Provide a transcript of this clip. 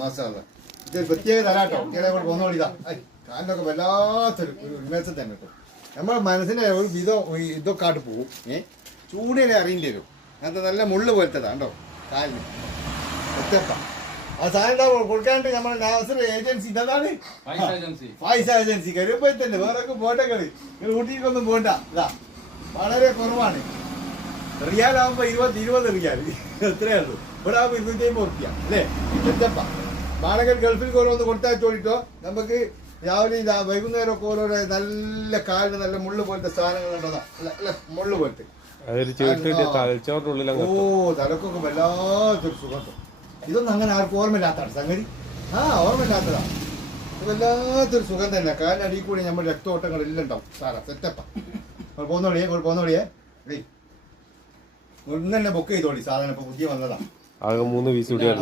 മാസാ ഇത് പ്രത്യേക തരാട്ടോ കുട്ടികളെ കൊണ്ട് പോന്നോളിതാ കാലിനൊക്കെ വല്ലാത്തൊരു ഉന്മേഷം തന്നെ കേട്ടോ നമ്മുടെ മനസ്സിനെ ഒരു ഇതൊക്കെ ആയിട്ട് പോകും ചൂടിനെ അറിയേണ്ടി വരും അങ്ങനത്തെ നല്ല മുള്ളു പോലത്തതാ കേട്ടോ കാലിന് ഒറ്റപ്പ ആ സാധനം കൊടുക്കാണ്ട് നമ്മുടെ നാസർ ഏജൻസി ഇതാണ് ഫൈസ് ഏജൻസി കരുമ്പോൾ തന്നെ വേറെ പോട്ടെ കളി ഊട്ടിക്കൊന്നും പോകണ്ട ഇതാ വളരെ കുറവാണ് റിയാലാകുമ്പോ 20 റിയാൽ എത്രയേ ഉള്ളൂ ഇവിടെ ആകുമ്പോ 250 റുപ്യ അല്ലേ എത്തപ്പ മാണകൻ ഗൾഫിൽ ഓരോന്ന് കൊടുത്തയച്ചോടിട്ടോ നമുക്ക് രാവിലെ ഇതാ വൈകുന്നേരമൊക്കെ ഓരോരോ നല്ല കാലിന് നല്ല മുള്ളു പോലത്തെ സാധനങ്ങൾ ഉണ്ടതാ അല്ല മുള്ളു പോലത്തെ ഓ തലക്കൊക്കെ വല്ലാത്തൊരു സുഖം ഇതൊന്നും അങ്ങനെ ആർക്കും ഓർമ്മയില്ലാത്തതാണ് സംഗതി ഓർമ്മയില്ലാത്തതാ ഇത് വല്ലാത്തൊരു സുഖം തന്നെ കാലിനടിയിൽ കൂടി നമ്മുടെ രക്തോട്ടങ്ങളെല്ലാം ഉണ്ടാവും സാറാ സെറ്റപ്പാ പോന്നോളിയേ ഇന്ന് തന്നെ ബുക്ക് ചെയ്തോളി സാധനം ഇപ്പൊ പുതിയ വന്നതാ ആകെ 3 പീസ് കൂടിയാണ്